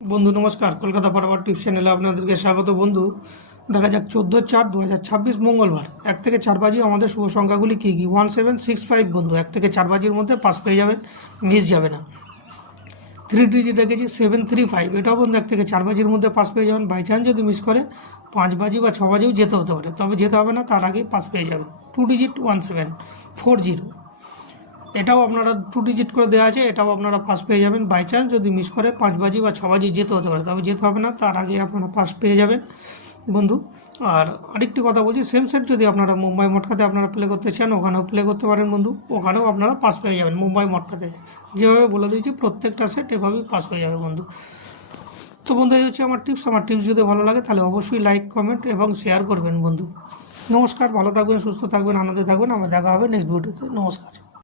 বন্ধু নমস্কার, Kolkata forward tips চ্যানেলে আপনাদেরকে স্বাগত। বন্ধু, দেখা যাক 14/4/2026 মঙ্গলবার 1 থেকে 4 বাজি আমাদের শুভ সংখ্যাগুলি কী কী। 1765 বন্ধু, 1 থেকে 4 বাজির মধ্যে পাস পেয়ে যাবেন, মিস যাবে না। 3 ডিজিট রেখেছি 735, এটাও বন্ধু 1 থেকে 4 বাজির মধ্যে পাস পেয়ে যাবেন। বাই চান্স যদি মিস করে 5 বাজি বা 6 বাজিও যেতে হতে পারে, তবে যেতে হবে না, তার আগেই পাস পেয়ে যাবেন। 2 ডিজিট 1740, এটাও আপনারা 2 ডিজিট করে দেওয়া আছে, এটাও আপনারা পাস পেয়ে যাবেন। বাই চান্স যদি মিস করে 5 বাজি বা 6 বাজি যেতে হতে পারে, তবে যেতে হবে না, তার আগে আপনারা পাস পেয়ে যাবেন বন্ধু। আর আরেকটি কথা বলছি, সেম সেট যদি আপনারা মুম্বাই মটকাতে আপনারা প্লে করতে চান, ওখানেও প্লে করতে পারেন বন্ধু, ওখানেও আপনারা পাস পেয়ে যাবেন। মুম্বাই মটকাতে যেভাবে বলে দিয়েছি প্রত্যেকটা সেট এভাবেই পাস হয়ে যাবে বন্ধু। তো বন্ধু, এই হচ্ছে আমার টিপস যদি ভালো লাগে তাহলে অবশ্যই লাইক, কমেন্ট এবং শেয়ার করবেন বন্ধু। নমস্কার, ভালো থাকবেন, সুস্থ থাকবেন, আনন্দে থাকবেন। আমার দেখা হবে নেক্সট ভিডিওতে। নমস্কার।